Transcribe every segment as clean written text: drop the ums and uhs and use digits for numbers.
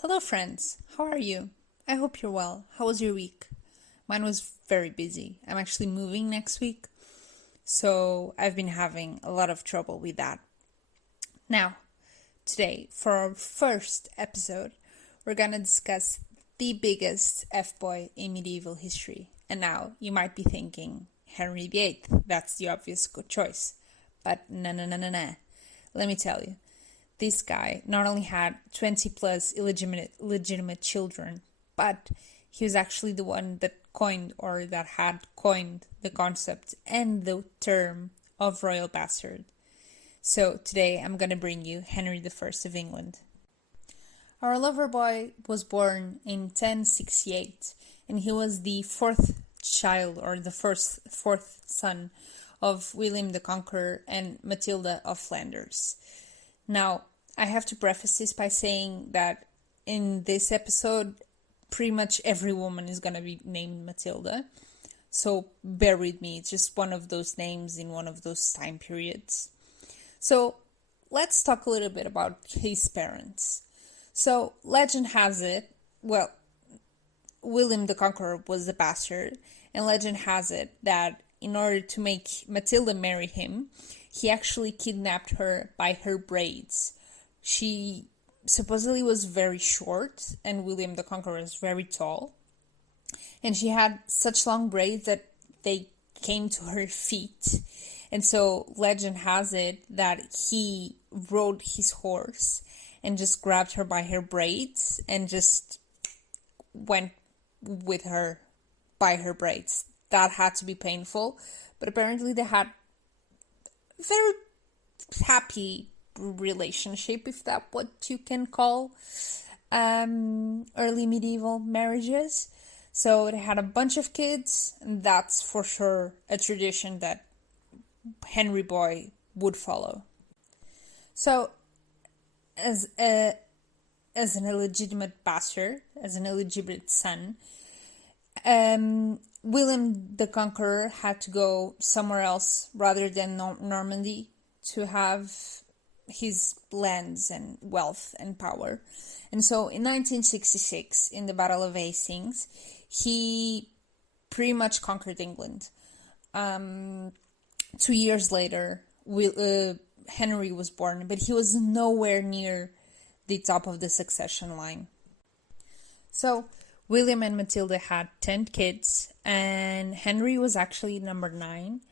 Hello, friends. How are you? I hope you're well. How was your week? Mine was very busy. I'm actually moving next week, so I've been having a lot of trouble with that. Now, today, for our first episode, we're gonna discuss the biggest F-boy in medieval history. And now, you might be thinking, Henry VIII, that's the obvious good choice. But no. Let me tell you. This guy not only had 20 plus illegitimate children, but he was actually the one that had coined the concept and the term of royal bastard. So today I'm going to bring you Henry I of England. Our lover boy was born in 1068, and he was the fourth child, or the fourth son of William the Conqueror and Matilda of Flanders. Now, I have to preface this by saying that in this episode, pretty much every woman is going to be named Matilda. So bear with me, it's just one of those names in one of those time periods. So let's talk a little bit about his parents. So legend has it, William the Conqueror was the bastard, and legend has it that in order to make Matilda marry him, he actually kidnapped her by her braids. She supposedly was very short, and William the Conqueror was very tall. And she had such long braids that they came to her feet. And so legend has it that he rode his horse and just grabbed her by her braids and just went with her by her braids. That had to be painful, but apparently they had very happy relationship, if that's what you can call early medieval marriages. So they had a bunch of kids, and that's for sure a tradition that Henry Boy would follow. So as an illegitimate bastard, as an illegitimate son, William the Conqueror had to go somewhere else rather than Normandy to have his lands and wealth and power. And so in 1966, in the Battle of Hastings, he pretty much conquered England. 2 years later, Henry was born, but he was nowhere near the top of the succession line. So William and Matilda had 10 kids, and Henry was actually number 9.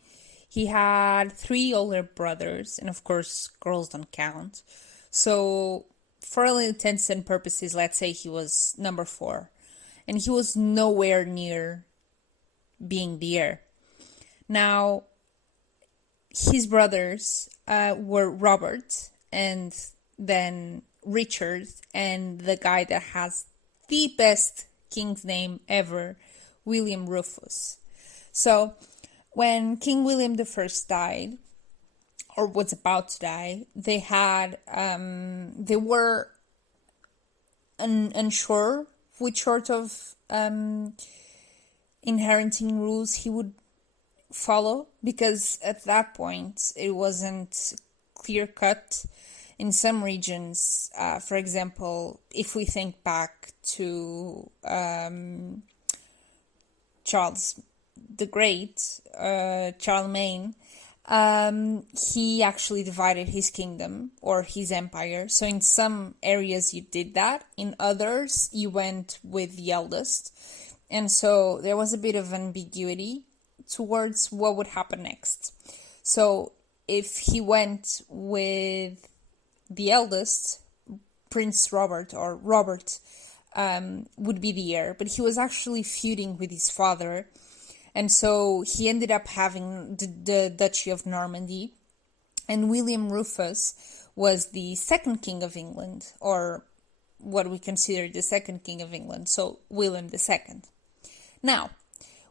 He had 3 older brothers, and of course, girls don't count. So, for all intents and purposes, let's say he was number 4. And he was nowhere near being the heir. Now, his brothers were Robert, and then Richard, and the guy that has the best king's name ever, William Rufus. So, when King William I died, or was about to die, they were unsure which sort of inheriting rules he would follow, because at that point it wasn't clear cut. In some regions, for example, if we think back to Charles the Great, Charlemagne, he actually divided his kingdom or his empire. So in some areas you did that, in others you went with the eldest. And so there was a bit of ambiguity towards what would happen next. So if he went with the eldest, Prince Robert, or Robert, would be the heir, but he was actually feuding with his father, and so he ended up having the Duchy of Normandy, and William Rufus was the second king of England, or what we consider the second king of England, so William II. Now,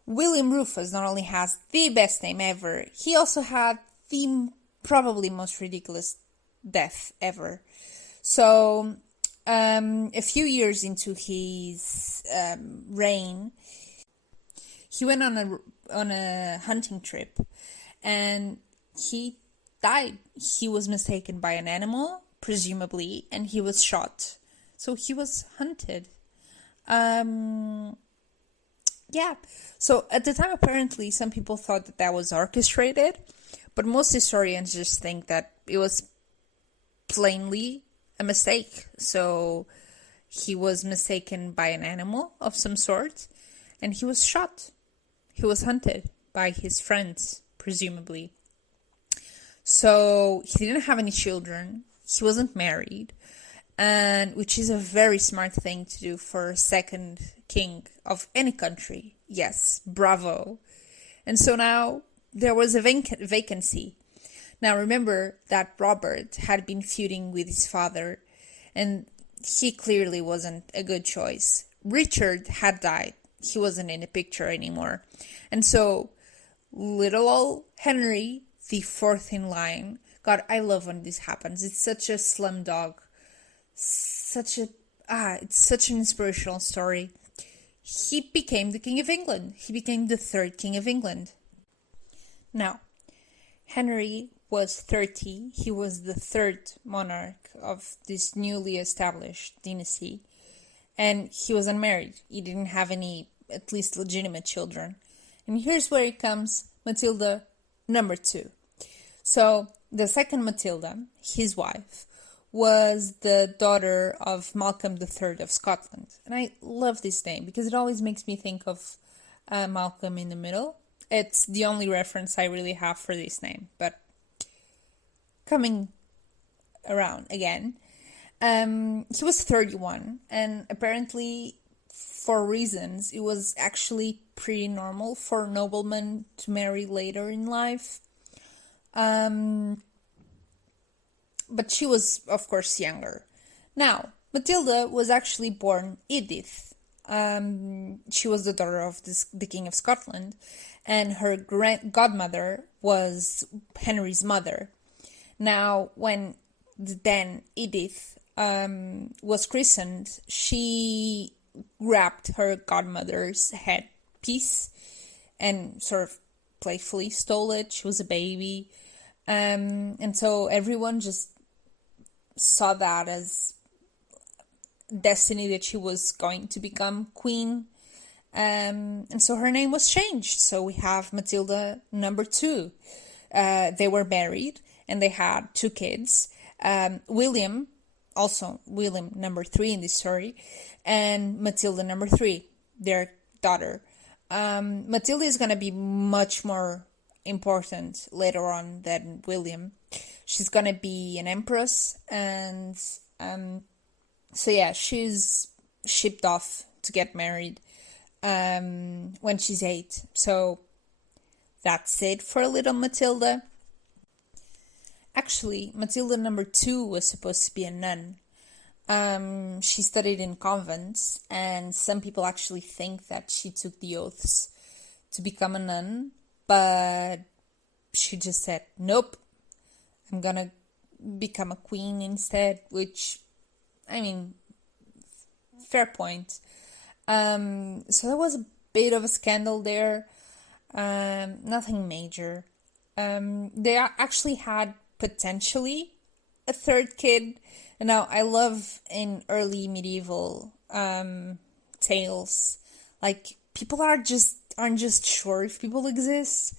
William Rufus not only has the best name ever, he also had the probably most ridiculous death ever. So, a few years into his reign, he went on a hunting trip, and he died. He was mistaken by an animal, presumably, and he was shot. So he was hunted. Yeah. So at the time, apparently, some people thought that was orchestrated, but most historians just think that it was plainly a mistake. So he was mistaken by an animal of some sort, and he was shot. He was hunted by his friends, presumably. So he didn't have any children. He wasn't married, and which is a very smart thing to do for a second king of any country. Yes, bravo. And so now there was a vacancy. Now remember that Robert had been feuding with his father, and he clearly wasn't a good choice. Richard had died. He wasn't in the picture anymore. And so little old Henry, the fourth in line, God, I love when this happens. It's such a Slumdog. It's such an inspirational story. He became the King of England. He became the third King of England. Now, Henry was 30. He was the third monarch of this newly established dynasty. And he was unmarried. He didn't have any, at least legitimate children. And here's where it comes Matilda number 2. So, the second Matilda, his wife, was the daughter of Malcolm III of Scotland. And I love this name because it always makes me think of Malcolm in the Middle. It's the only reference I really have for this name. But coming around again, he was 31. And apparently, for reasons, it was actually pretty normal for noblemen to marry later in life. But she was, of course, younger. Now, Matilda was actually born Edith. She was the daughter of the King of Scotland, and her godmother was Henry's mother. Now, when then Edith was christened, she grabbed her godmother's headpiece and sort of playfully stole it. She was a baby. And so everyone just saw that as destiny, that she was going to become queen. And so her name was changed. So we have Matilda number 2. They were married and they had 2 kids. William, also William number 3 in this story, and Matilda number 3, their daughter. Matilda is going to be much more important later on than William. She's gonna be an empress, and so yeah, she's shipped off to get married when she's 8. So that's it for little Matilda. Actually, Matilda number 2 was supposed to be a nun. She studied in convents, and some people actually think that she took the oaths to become a nun, but she just said, nope, I'm gonna become a queen instead, which, I mean, fair point. So there was a bit of a scandal there, nothing major. They actually had potentially a third kid. And now I love in early medieval tales, like, people aren't just sure if people exist.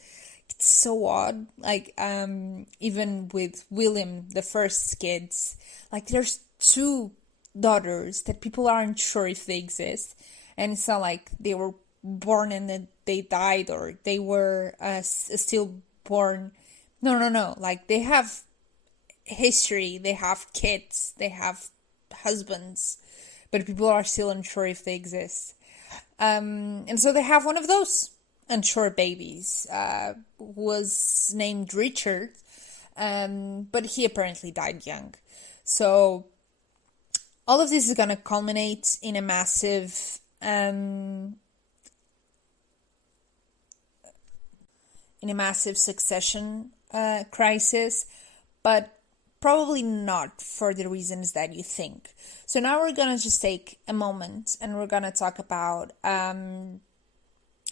It's so odd. Like, even with William the First's kids, like, there's 2 daughters that people aren't sure if they exist, and it's not like they were born and then they died, or they were still born. No. Like, they have history, they have kids, they have husbands, but people are still unsure if they exist. And so they have one of those unsure babies, was named Richard, but he apparently died young. So all of this is going to culminate in a massive succession crisis, but probably not for the reasons that you think. So now we're going to just take a moment and we're going to talk about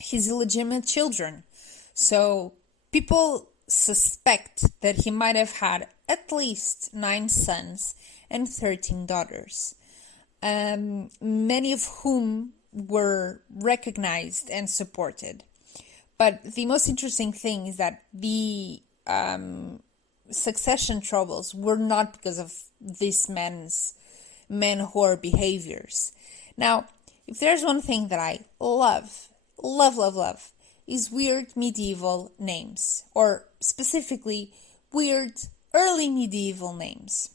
his illegitimate children. So people suspect that he might have had at least 9 sons and 13 daughters. many of whom were recognized and supported. But the most interesting thing is that the succession troubles were not because of this men's men-whore behaviors. Now, if there's one thing that I love, is weird medieval names, or specifically weird early medieval names.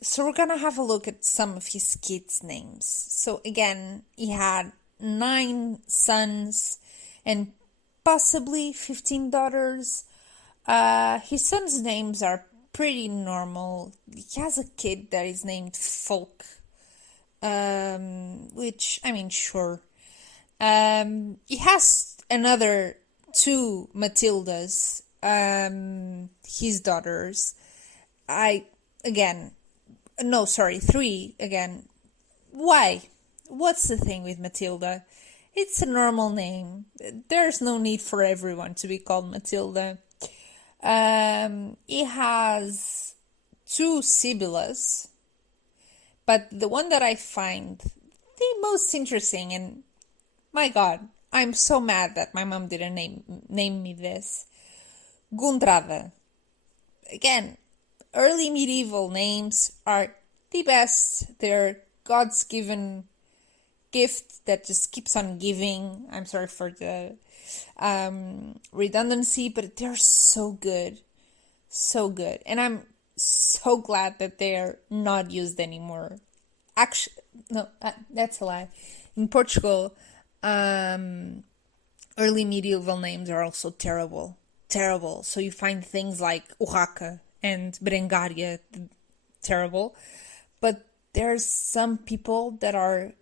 So we're gonna have a look at some of his kids' names. So again, he had 9 sons and possibly 15 daughters. His sons' names are pretty normal. He has a kid that is named Folk, which, I mean, sure. He has another 2 Matildas, his daughters. 3 again. Why? What's the thing with Matilda? It's a normal name. There's no need for everyone to be called Matilda. He has 2 Sibyllas, but the one that I find the most interesting, and my God, I'm so mad that my mom didn't name me this, Gundrada. Again, early medieval names are the best. They're God's given gift that just keeps on giving. I'm sorry for the redundancy, but they're so good. So good. And I'm so glad that they're not used anymore. Actually, no, that's a lie. In Portugal, early medieval names are also terrible. Terrible. So you find things like Urraca and Berengaria, terrible. But there's some people that are,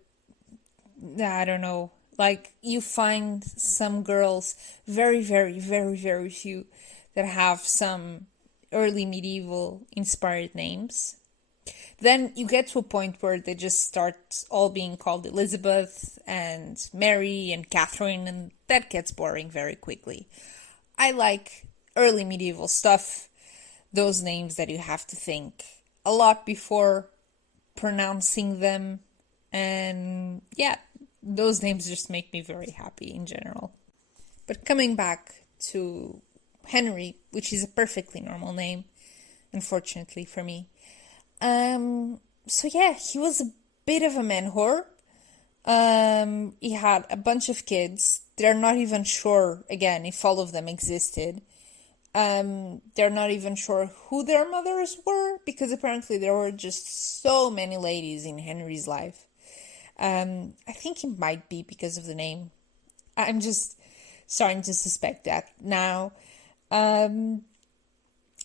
I don't know, like you find some girls, very, very, very, very few, that have some early medieval inspired names. Then you get to a point where they just start all being called Elizabeth and Mary and Catherine, and that gets boring very quickly. I like early medieval stuff, those names that you have to think a lot before pronouncing them, and yeah, those names just make me very happy in general. But coming back to Henry, which is a perfectly normal name, unfortunately for me. So yeah, he was a bit of a man whore. He had a bunch of kids. They're not even sure, again, if all of them existed. They're not even sure who their mothers were, because apparently there were just so many ladies in Henry's life. I think it might be because of the name. I'm just starting to suspect that now. But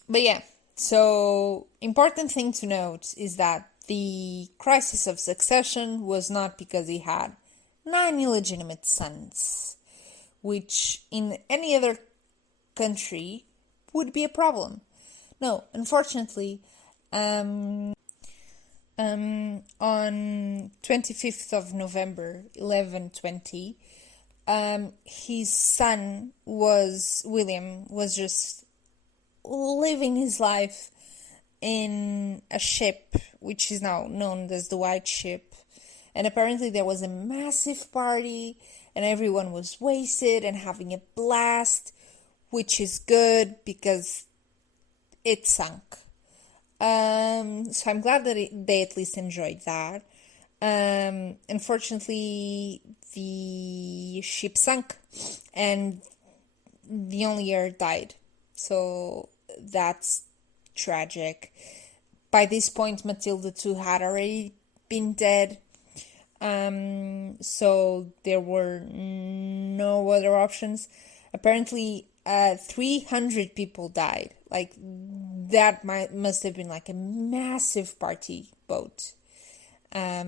yeah, so important thing to note is that the crisis of succession was not because he had 9 illegitimate sons, which in any other country would be a problem. No, unfortunately, on 25th of November, 1120, his son William was just living his life in a ship, which is now known as the White Ship. And apparently there was a massive party and everyone was wasted and having a blast, which is good because it sunk. So I'm glad that they at least enjoyed that. Unfortunately, the ship sunk and the only heir died. So that's tragic. By this point, Matilda too had already been dead. So there were no other options. Apparently, 300 people died. Like, that must have been like a massive party boat. I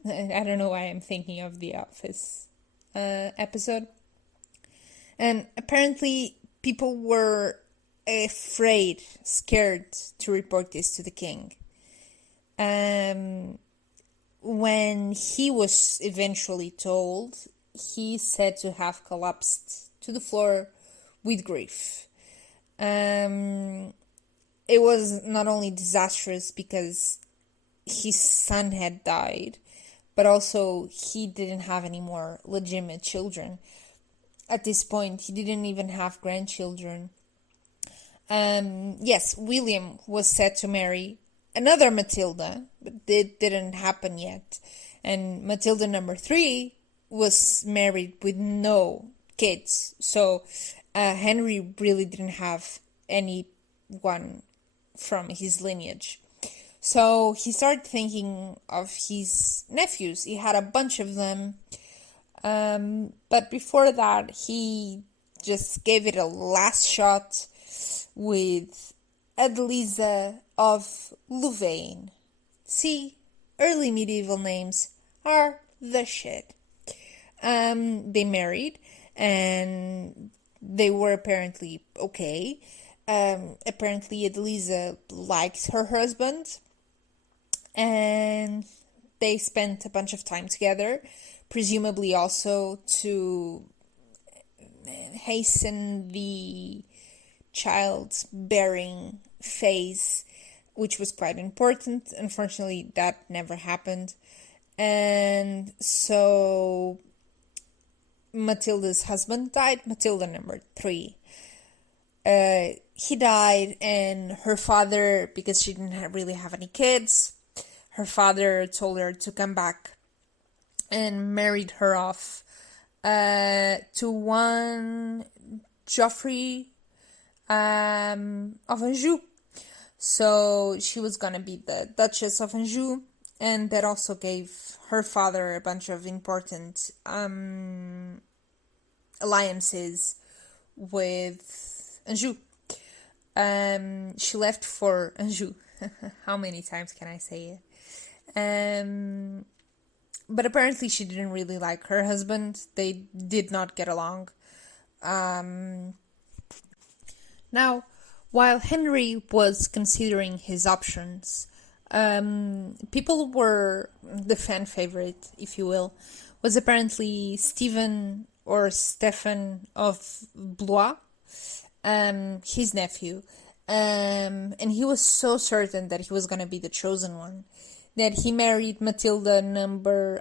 don't know why I'm thinking of the Office episode. And apparently people were scared to report this to the king. When he was eventually told, he said to have collapsed to the floor with grief. it was not only disastrous because his son had died, but also he didn't have any more legitimate children. At this point, he didn't even have grandchildren. Yes, William was set to marry another Matilda, but it didn't happen yet. And Matilda number 3 was married with no kids. So Henry really didn't have anyone from his lineage. So he started thinking of his nephews. He had a bunch of them. But before that, he just gave it a last shot with Adeliza of Louvain. See, early medieval names are the shit. They married, and they were apparently okay. Apparently Adeliza liked her husband, and they spent a bunch of time together, presumably also to hasten the childbearing phase, which was quite important. Unfortunately, that never happened. And so Matilda's husband died, Matilda number 3. He died, and her father, because she didn't really have any kids, her father told her to come back and married her off to one Geoffrey of Anjou. So she was gonna be the Duchess of Anjou, and that also gave her father a bunch of important alliances with Anjou. She left for Anjou. How many times can I say it? But apparently she didn't really like her husband. They did not get along. Now, while Henry was considering his options, people were, the fan favorite, if you will, was apparently Stephen or Stephen of Blois, his nephew. And he was so certain that he was going to be the chosen one that he married Matilda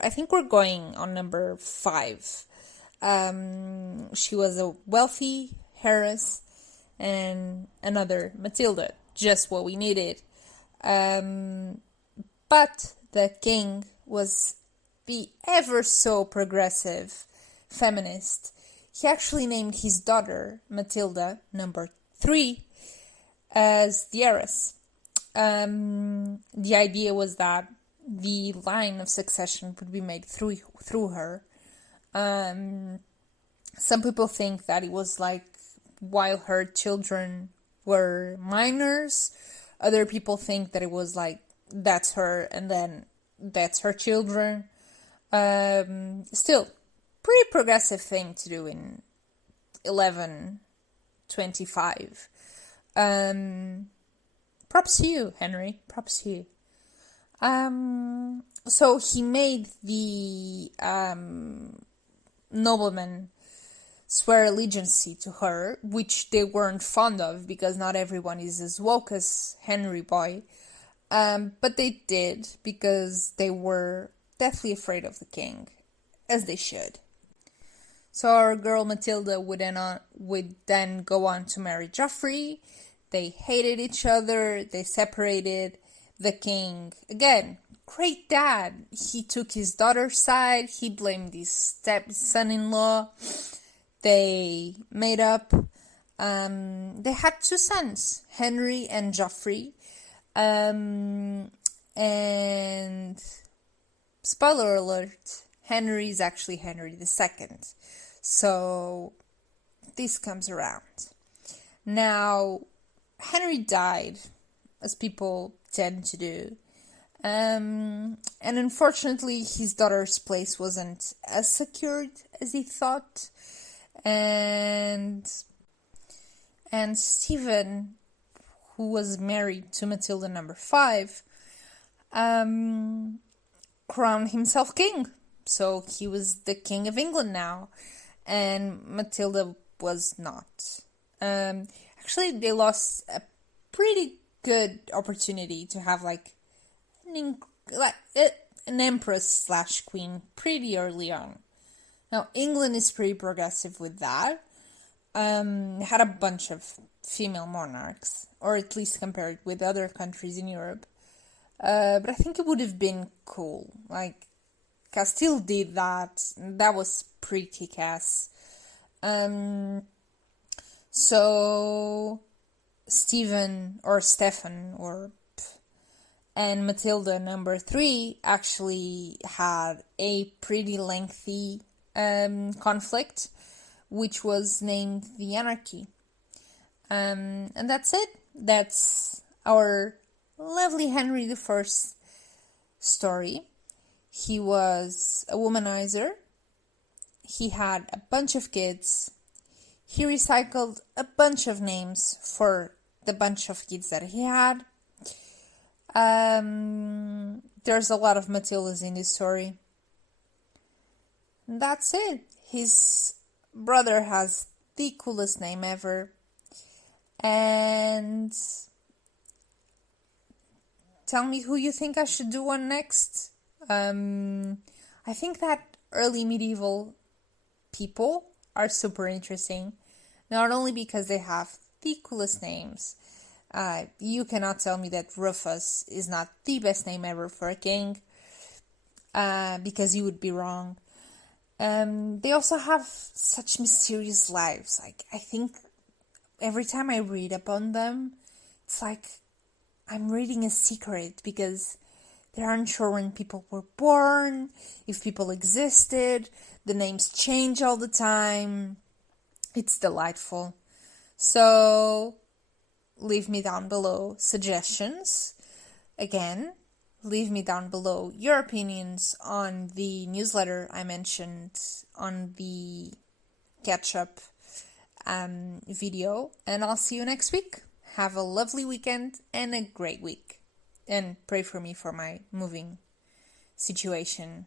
I think we're going on number 5. She was a wealthy heiress, and another Matilda, just what we needed. But the king was the ever so progressive feminist. He actually named his daughter Matilda number 3 as the heiress. The idea was that the line of succession would be made through her. Some people think that it was like while her children were minors. Other people think that it was like that's her and then that's her children. Still, pretty progressive thing to do in 1125. Props to you, Henry. Props to you. So he made the noblemen swear allegiance to her, which they weren't fond of because not everyone is as woke as Henry boy. But they did because they were deathly afraid of the king, as they should. So our girl Matilda would then go on to marry Geoffrey. They hated each other. They separated. The king, again, great dad. He took his daughter's side. He blamed his step-son-in-law. They made up. They had 2 sons, Henry and Geoffrey. And spoiler alert, Henry is actually Henry II. So this comes around. Now, Henry died, as people tend to do. And unfortunately, his daughter's place wasn't as secured as he thought. And Stephen, who was married to Matilda number 5, crowned himself king. So he was the king of England now. And Matilda was not. Actually, they lost a pretty good opportunity to have like an empress slash queen pretty early on. Now, England is pretty progressive with that. Had a bunch of female monarchs, or at least compared with other countries in Europe. But I think it would have been cool. Like, Castile did that. That was pretty kick-ass. So Stefan and Matilda number 3 actually had a pretty lengthy conflict, which was named the Anarchy. And that's it. That's our lovely Henry I story. He was a womanizer. He had a bunch of kids. He recycled a bunch of names for the bunch of kids that he had. There's a lot of Matildas in this story. And that's it. His brother has the coolest name ever. And tell me who you think I should do one next. I think that early medieval people are super interesting. Not only because they have the coolest names. You cannot tell me that Rufus is not the best name ever for a king. Because you would be wrong. They also have such mysterious lives. Like, I think every time I read upon them, it's like I'm reading a secret, because they aren't sure when people were born, if people existed, the names change all the time. It's delightful. So, leave me down below suggestions. Again, leave me down below your opinions on the newsletter I mentioned on the catch-up video. And I'll see you next week. Have a lovely weekend and a great week. And pray for me for my moving situation.